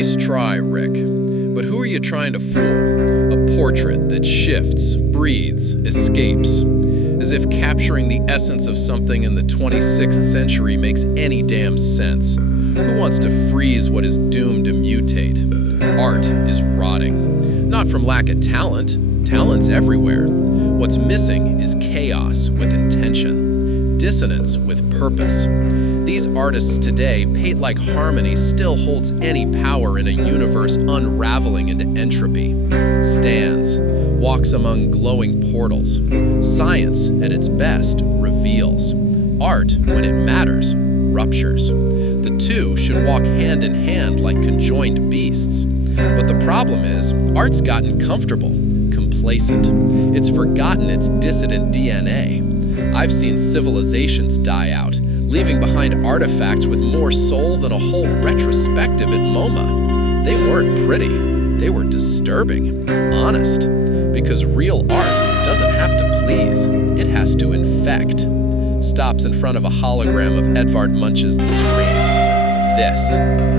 Nice try, Rick. But who are you trying to fool? A portrait that shifts, breathes, escapes. As if capturing the essence of something in the 26th century makes any damn sense. Who wants to freeze what is doomed to mutate? Art is rotting. Not from lack of talent. Talent's everywhere. What's missing is chaos with intention, dissonance with purpose. These artists today paint like harmony still holds any power in a universe unraveling into entropy. Stands, walks among glowing portals. Science, at its best, reveals. Art, when it matters, ruptures. The two should walk hand in hand like conjoined beasts. But the problem is, art's gotten comfortable, complacent. It's forgotten its dissident DNA. I've seen civilizations die out, leaving behind artifacts with more soul than a whole retrospective at MoMA. They weren't pretty, they were disturbing, honest. Because real art doesn't have to please, it has to infect. Stops in front of a hologram of Edvard Munch's The Scream.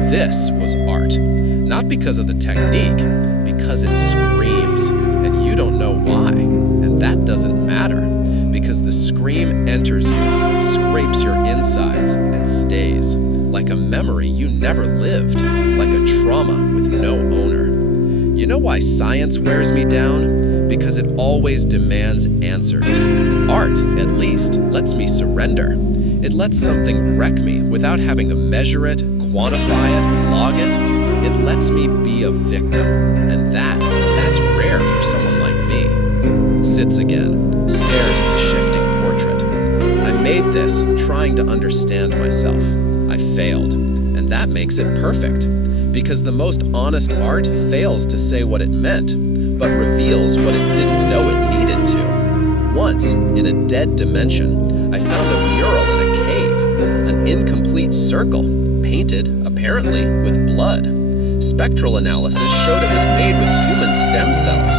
This was art. Not because of the technique, because it screams, and you don't know why. And that doesn't matter, because the scream enters you, scrapes your insides, and stays. Like a memory you never lived, like a trauma with no owner. You know why science wears me down? Because it always demands answers. Art, at least, lets me surrender. It lets something wreck me without having to measure it, quantify it, log it. It lets me be a victim, and that's rare for someone like me. Sits again, stares at the shifting portrait. I made this trying to understand myself. I failed, and that makes it perfect. Because the most honest art fails to say what it meant, but reveals what it didn't know it needed to. Once, in a dead dimension, I found a mural in a cave, an incomplete circle, painted, apparently, with blood. Spectral analysis showed it was made with human stem cells.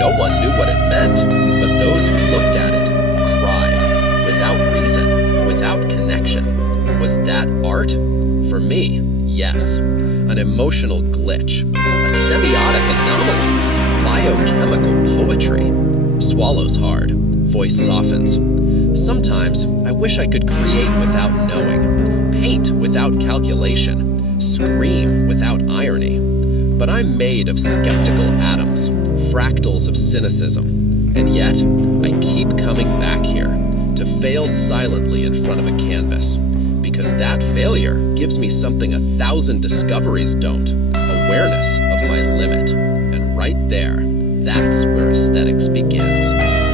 No one knew what it meant, but those who looked at it cried, without reason, without connection. Was that art? For me, yes. An emotional glitch, a semiotic anomaly, biochemical poetry. Swallows hard, voice softens. Sometimes I wish I could create without knowing, paint without calculation, scream without irony. But I'm made of skeptical atoms, fractals of cynicism. And yet, I keep coming back here to fail silently in front of a canvas. Because that failure gives me something 1,000 discoveries don't, awareness of my limit. And right there, that's where aesthetics begins.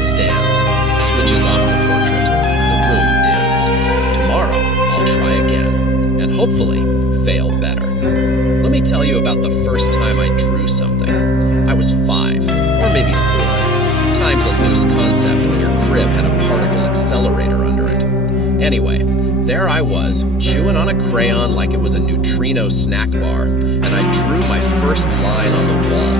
Stands, switches off the portrait, the room dims. Tomorrow, I'll try again, and hopefully, fail better. Let me tell you about the first time I drew something. I was 5, or maybe 4. Time's a loose concept when your crib had a particle accelerator under it. Anyway, there I was, chewing on a crayon like it was a neutrino snack bar, and I drew my first line on the wall.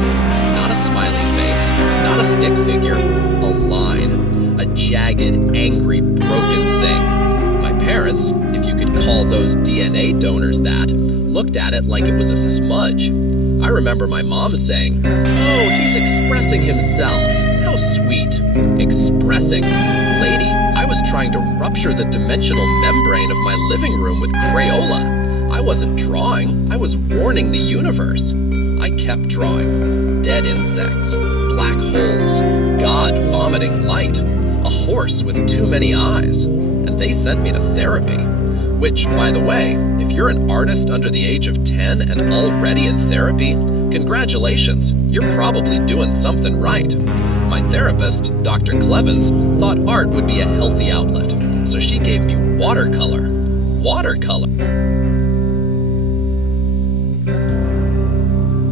Not a smiley face, not a stick figure, a line. A jagged, angry, broken thing. My parents, if you could call those DNA donors that, looked at it like it was a smudge. I remember my mom saying, "Oh, he's expressing himself. How sweet." Expressing. Lady, I was trying to rupture the dimensional membrane of my living room with Crayola. I wasn't drawing, I was warning the universe. I kept drawing. Dead insects, black holes, God vomiting light, a horse with too many eyes. And they sent me to therapy. Which, by the way, if you're an artist under the age of 10 and already in therapy, congratulations, you're probably doing something right. My therapist, Dr. Clevens, thought art would be a healthy outlet, so she gave me watercolor. Watercolor.